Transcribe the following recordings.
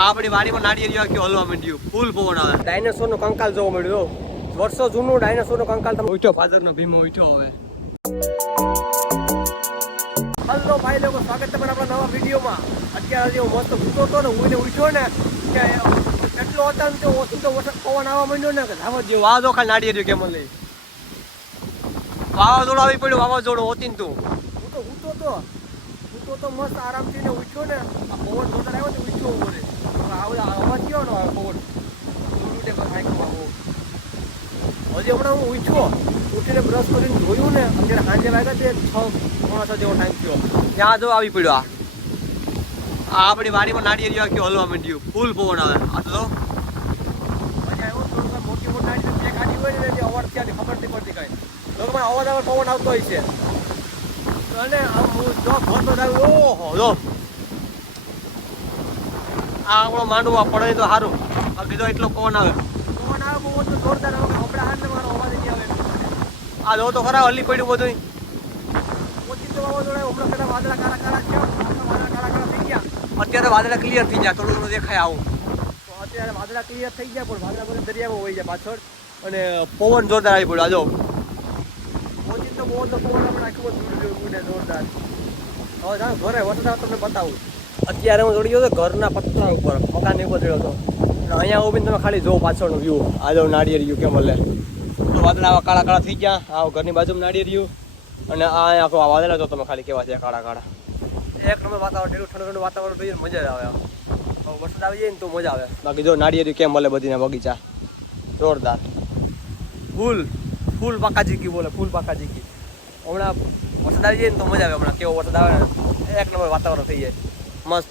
આપણી વાડીમાં નાળિયેરી આખી હલવા માંડ્યું, ફૂલ પવન આવે. ડાયનાસોર નું કંકાલ જોવા મળ્યું. વર્ષો જૂનું ડાયનાસોર નું કંકાલ તમે ઉઠ્યો, ફાધર નો ભીમો ઉઠ્યો. હવે હલો ભાઈ લોકો, સ્વાગત છે આપણા નવા વિડીયોમાં. અત્યારે હું મસ્ત ભૂતો હતો ને, હું ઉઠ્યો ને કે એટલો હતા ને ઓછું તો પવન આવવા માંડ્યો ને કે ધાવત જેવું. આ જો ખાલી નાળિયેરી કેમ લઈ વાવાઝોડું આવી પડ્યું. વાવાઝોડું હોતી ને તું હું તો મસ્ત આરામથી ને ઉઠ્યો ને, આ પવન જોતા આવ્યો ને ઉઠ્યો બોલે. અવાજ કયો ને પવન હજી હમણાં હું ઉઠ્યો, ઉઠીને બ્રશ કરીને જોયું ને, અત્યારે સાંજે વાગ્યા તે 6:30 જેવો ટાઈમ થયો. ત્યાં જો આવી પડ્યો. આ આપણી વાડીમાં નાળિયેરી આખી હલવા માંડ્યું, ફૂલ પવન આવે. આ તો મજા આવ્યો. થોડુંક મોટી નાળિયેરી બે ગાડી હોય ને જે અવાજ ત્યાંથી ખબર નહીં પડતી કાંઈ. લોકો અવાજ આવે પવન આવતો હોય છે. અને હું જો ભરતો થાય, ઓહો જો આ આપણો માંડવા પડે તો સારું. આ બીજો એટલો પવન આવે બહુ તો જોરદાર આવે. આપણે હાથ મારો અવાજ નહીં આવે. આ જો તો ખરા હલી પડ્યું બધું. ઓછી તો વાવાઝોડા હમણાં પેલા વાદળા કાળા કાળા થયા, વાદળા કાળા કાળા થઈ ગયા. અત્યારે વાદળા ક્લિયર થઈ ગયા, થોડું થોડું દેખાય આવું. તો અત્યારે વાદળા ક્લિયર થઈ ગયા, પણ વાદળા બધા દરિયામાં વહી જાય પાછળ. અને પવન જોરદાર આવી પડ્યો. આ જો ઓછી તો બહુ તો પવન આપણે આખું ઉડે જોરદાર. હવે જાણ ઘરે વરસાદ તમને બતાવું. અત્યારે હું જોડી ગયો હતો ઘરના પત્તા ઉપર, મકાન ઉપર જોયો હતો. અહીંયા ઉભીને તમે ખાલી જોવો પાછળનું વ્યૂ. આ જો નાળિયેરિયું કેમ મળે. વાદળા આવા કાળા કાળા થઈ ગયા. આ ઘરની બાજુમાં નાળિયેરિયું. અને આ આખો વાદળા જો તમે ખાલી કેવા છે કાળા કાળા. એક નંબર વાતાવરણ, એટલું ઠંડુ ઠંડુ વાતાવરણ જોઈએ મજા જ આવે. વરસાદ આવી જાય ને તો મજા આવે. બાકી જો નાળિયેરિયું કેમ મળે બધીના બગીચા જોરદાર. ફૂલ પાકા જીકી બોલે, ફૂલ પાકા જીકી. હમણાં વરસાદ આવી જાય ને તો મજા આવે. હમણાં કેવો વરસાદ આવે ને, એક નંબર વાતાવરણ થઈ જાય મસ્ત.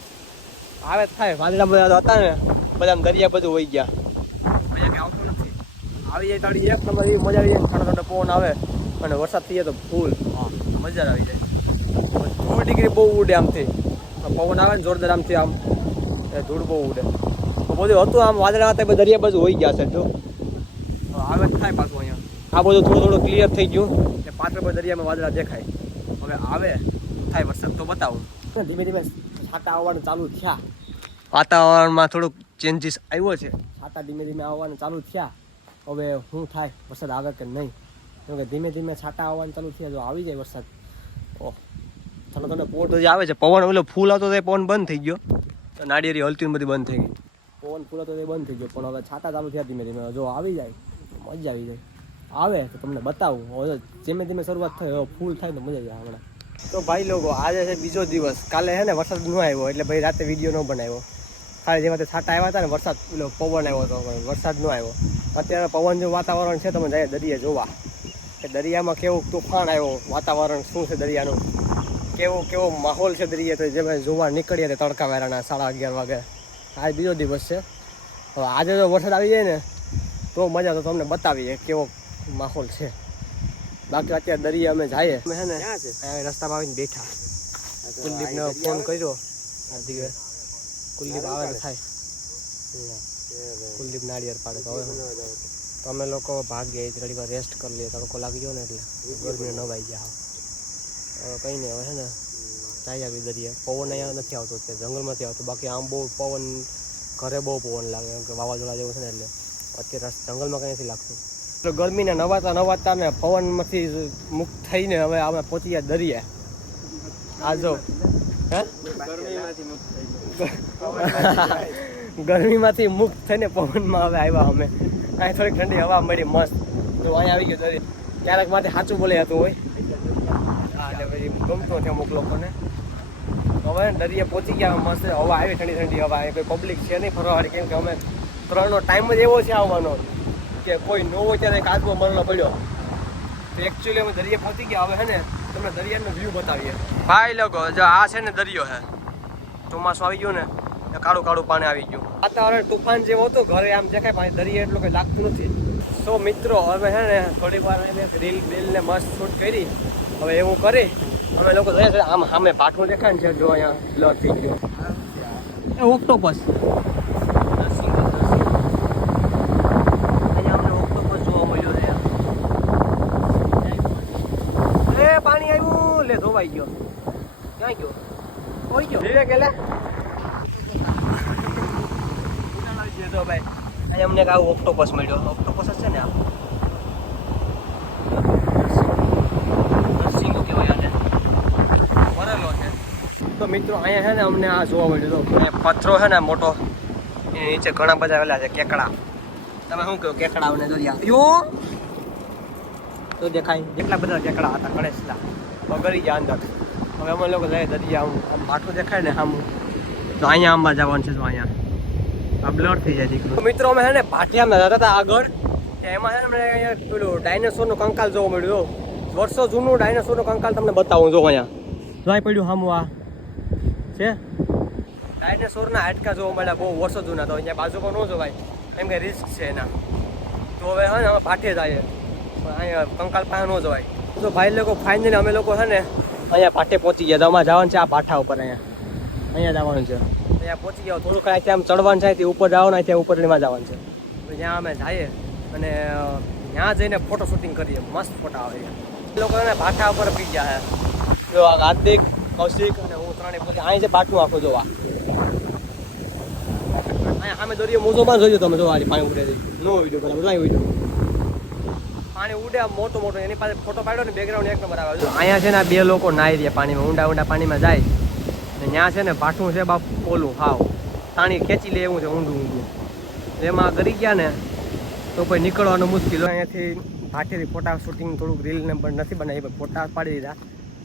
આવે થાય વાદળા બધા હતા ને બધા દરિયા બધું વહી ગયા. અહીંયા કંઈ આવતું નથી. આવી જાય તાળી એક નંબર એવી મજા આવી જાય. ઠંડો ઠંડો પવન આવે અને વરસાદ થઈ જાય તો ફૂલ મજા આવી જાય. 2 ડિગ્રી બહુ ઉડે આમથી. પવન આવે ને જોરદાર આમથી, આમ ધૂળ બહુ ઉડે. તો બધું હતું આમ વાદળા હતા દરિયા બધું વહી ગયા છે. જો આવે થાય પાછું અહીંયા. આ બધું થોડું થોડું ક્લિયર થઈ ગયું એટલે પાછળ પર દરિયામાં વાદળા દેખાય. હવે આવે થાય વરસાદ તો બતાવું. ધીમે ધીમે છાંટા આવવાનું ચાલુ થયા. વાતાવરણમાં થોડુંક ચેન્જીસ આવ્યો છે. છાંટા ધીમે ધીમે આવવાનું ચાલુ થયા. હવે શું થાય, વરસાદ આવે કે નહીં? કેમ કે ધીમે ધીમે છાંટા આવવાનું ચાલુ થયા. જો આવી જાય વરસાદ, ઓહ ઠંડો ઠંડો પવન જે આવે છે. પવન ઓલો ફૂલ આવતો તો એ પવન બંધ થઈ ગયો. તો નાળિયેરી હલતી બધી બંધ થઈ ગઈ. પવન ફૂલ હતો એ બંધ થઈ ગયો. પણ હવે છાંટા ચાલુ થયા ધીમે ધીમે. જો આવી જાય મજા આવી જાય. આવે તો તમને બતાવું. હવે ધીમે ધીમે શરૂઆત થાય, હવે ફૂલ થાય તો મજા આવે હમણાં. તો ભાઈ લોકો આજે છે બીજો દિવસ. કાલે છે ને વરસાદ ન આવ્યો એટલે ભાઈ રાતે વિડીયો ન બનાવ્યો. ખાલી જેવા છાંટા આવ્યા હતા ને વરસાદ પેલો પવન આવ્યો હતો, વરસાદ ન આવ્યો. અત્યારે પવન જેવું વાતાવરણ છે. તમે જાય દરિયા જોવા કે દરિયામાં કેવું તોફાન આવ્યો, વાતાવરણ શું છે દરિયાનું, કેવો માહોલ છે દરિયા. તો જે જોવા નીકળીએ તો તડકા વેરાના 11:30 વાગે. આજ બીજો દિવસ છે. હવે આજે જો વરસાદ આવી જાય ને તો મજા, તો તમને બતાવીએ કેવો માહોલ છે. બાકી અત્યારે દરિયા અમે જઈએ. અમે છે ને રસ્તામાં આવીને બેઠા. કુલદીપને ફોન કર્યો. કુલદીપ આવે તો થાય. કુલદીપ નાળિયેર પાડે તો હવે તો અમે લોકો ભાગીએ થોડી વાર રેસ્ટ કરી લઈએ. તડકો લાગી ગયો ને એટલે ગરમીને નવાઈ ગયા. હવે કંઈ નહીં, હવે છે ને જાય આવી દરિયા. પવન અહીંયા નથી આવતો, અત્યારે જંગલમાંથી આવતો. બાકી આમ બહુ પવન, ઘરે બહુ પવન લાગે કેમ કે વાવાઝોડા જેવું છે ને, એટલે અત્યારે જંગલમાં કંઈ નથી લાગતું. એટલે ગરમીને નવાતા ને પવનમાંથી મુક્ત થઈને હવે અમે પહોંચી ગયા દરિયા. આ જો ગરમીમાંથી મુક્ત થઈને પવનમાં હવે આવ્યા અમે. અહીં થોડીક ઠંડી હવા મળી મસ્ત. તો અહીંયા આવી ગયો દરિયા. ક્યારેક માટે સાચું બોલે હતું હોય. હા એટલે પછી ગમતો છે અમુક લોકોને. હવે દરિયા પહોંચી ગયા મસ્ત. હવા આવી ઠંડી ઠંડી હવા. કોઈ પબ્લિક છે નહીં ફરવાવાળી, કેમ કે અમે 3નો ટાઈમ જ એવો છે આવવાનો કે કોઈ ન હોય ત્યારે કાચબો મરનો પડ્યો. તો એકચ્યુઅલી અમે દરિયા પહોંચી ગયા. હવે છે ને તમને દરિયાનો વ્યૂ બતાવીએ. ભાઈ લોકો જો આ છે ને દરિયો છે. ચોમાસું આવી ગયું ને કાળું કાળું પાણી આવી ગયું. વાતાવરણ તુફાન જેવો હતું. ઘરે આમ દેખાય પાણી, દરિયા એટલું કંઈ લાગતું નથી. તો મિત્રો હવે છે ને થોડીક વાર રીલ ને મસ્ત શૂટ કરી. હવે એવું કરી અમે લોકો જઈએ છીએ. આમ સામે પાઠું દેખાય ને છે, જો અહીંયા બ્લર થઈ ગયો. એ ઓક્ટોપસ પાણી આવ્યું લે ધોવાઈ ગયો. ક્યાં ગયો? કોઈ ગયો ધીરે કે લે જો ભાઈ અહીંયા અમને એક આવું ઓક્ટોપસ મળ્યો. ઓક્ટોપસ જ છે ને આ નરસિંગો કહેવાય આને, ભરેલો છે. તો મિત્રો અહીંયા છે ને અમને આ જોવા મળ્યું. તો અહીંયા પથ્થરો છે ને મોટો, એની નીચે ઘણા બધા આવેલા છે કેકડા. તમે શું કહો કેકડા ને દરિયા યો તો દેખાય જેટલા બધા કેકડા હતા ગણેશલા ગળી ગયા અંદર. હવે અમે લોકો જાય દરિયા આમ બાટું દેખાય ને આમ તો અહીંયા આંબા જવાનું છે. તો અહીંયા આ બ્લર થઈ જાય દીકરું. મિત્રો અમે છે ને ભાટિયામાં જતા હતા આગળ, એમાં છે ને અમને અહીંયા પેલું ડાયનાસોરનું કંકાલ જોવા મળ્યું. વર્ષો જૂનું ડાયનાસોરનું કંકાલ તમને બતાવું. જો અહીંયા જોઈ પડ્યું સામું આ છે ડાયનાસોરના હાડકા જોવા મળ્યા, બહુ વર્ષો જૂના. તો અહીંયા બાજુમાં ન જોવાય કેમ કે રિસ્ક છે એના. તો હવે હે ને અમે ભાઠે જાય પણ અહીંયા કંકાલ પાસે ન જવાય. તો ભાઈ લોકો ફાઇનલી અમે લોકો છે ને અહીંયા ભાઠે પહોંચી ગયા. તો અમારે જવાનું છે આ ભાઠા ઉપર, અહીંયા જવાનું છે. અહીંયા પહોંચી ગયા. થોડુંક ત્યાં આમ ચડવાનું થાય, ઉપર જવાનું, ત્યાં ઉપરલીમાં જવાનું છે. તો જ્યાં અમે જઈએ અને ત્યાં જઈને ફોટો શૂટિંગ કરીએ, મસ્ત ફોટા આવે. એ લોકો એને ભાઠા ઉપર પી ગયા છે. જો હાર્દિક, કૌશિક અને હું ત્રણે પછી અહીં છે ભાઠું આખું જોવા. અહીંયા અમે દોરીએ મોજોમાં જોયું તમે જોવા પાણી ઉડે નો વિડીયો બરાબર નહીં વિડીયો પાણી ઉડે મોટો મોટો એની પાસે ફોટો પાડ્યો ને બેકગ્રાઉન્ડ એક નંબર આવે. અહીંયા છે ને બે લોકો નાહી રહ્યા પાણીમાં, ઊંડા ઊંડા પાણીમાં જાય ને ત્યાં છે ને ભાઠું છે બાપ ઓલું હાવ પાણી ખેંચી લે એવું છે ઊંડું ઊંડું. એમાં કરી ગયા ને તો કોઈ નીકળવાનું મુશ્કેલ. અહીંયાથી ભાઠેથી ફોટા શૂટિંગ થોડુંક રીલ ને પણ નથી બનાવી પણ ફોટા પાડી દીધા.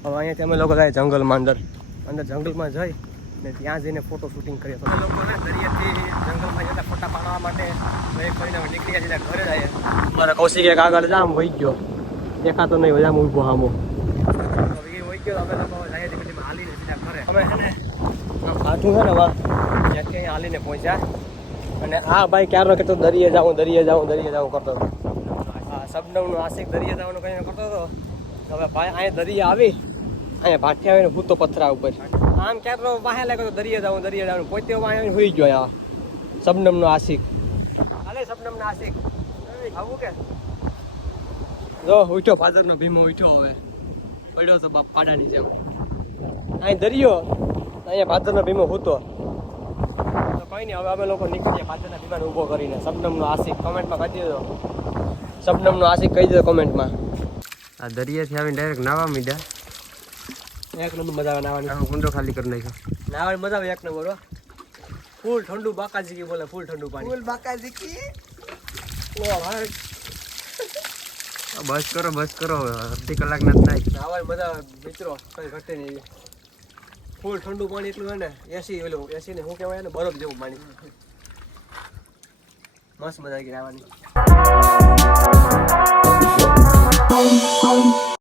હવે અહીંયાથી અમે લોકો જાય જંગલમાં અંદર જંગલમાં જઈ ને ત્યાં જઈને ફોટો શૂટિંગ કરીએ. તો લોકો ને દરિયાથી જંગલમાં જતા ફોટા પાડવા માટે કરીને નીકળી ગયા સીધા ઘરે જાય. મારા કૌશિક એક આગળ જામ વહી ગયો, દેખાતો નહીં જામ ઊભો હામો વહી ગયો. અમે લોકો જઈએ પછી હાલીને સીધા ઘરે. અમે છે ને ભાઠું છે ને ત્યાંથી અહીંયા હાલીને પહોંચ્યા. અને આ ભાઈ ક્યારનો કહેતો દરિયે જાઉં કરતો હતો. હા શબનમનો આશિક દરિયે જવાનું કહીને કરતો હતો. હવે ભાઈ અહીંયા દરિયા આવી, અહીંયા ભાઠી આવીને ભૂતો પથરા ઉપર આમ ક્યારનો વાહે લાગ્યો તો દરિયે જવાનું પોતે વાહે હોઈ ગયો. આ શબનમનો આશિક હાલે શબનમનો આશિક આવું કે જો ઉઠ્યો ફાધરનો ભીમો ઉઠ્યો. હવે પડ્યો તો બાપ પાડાની જેમ અહીં દરિયો, અહીંયા ફાધરનો ભીમો હૂતો. તો કંઈ નહીં હવે અમે લોકો નીકળીએ ફાધરના ભીમાને ઊભો કરીને. શબનમનો આશિક કમેન્ટમાં કહી દેજો, શબનમનો આશિક કહી દેજો કમેન્ટમાં. આ દરિયાથી આવીને ડાયરેક્ટ નાવા મીડ્યા. એક નંબર મજા આવે નાવાની. કુંડો ખાલી કરી નાખ્યો. નાવાની મજા આવે એક નંબર. ફૂલ ઠંડુ બાકાજી કી બોલે, ફૂલ ઠંડુ પાણી, ફૂલ બાકાજી કી. બસ કરો અડધી કલાક ના થાય. નાવાની મજા આવે મિત્રો, કઈ ઘટે નહીં. ફૂલ ઠંડુ પાણી એટલું હોય ને એસી ને શું કહેવાય ને બરફ જેવું પાણી. મસ્ત મજા આવી ગઈ નાવાની.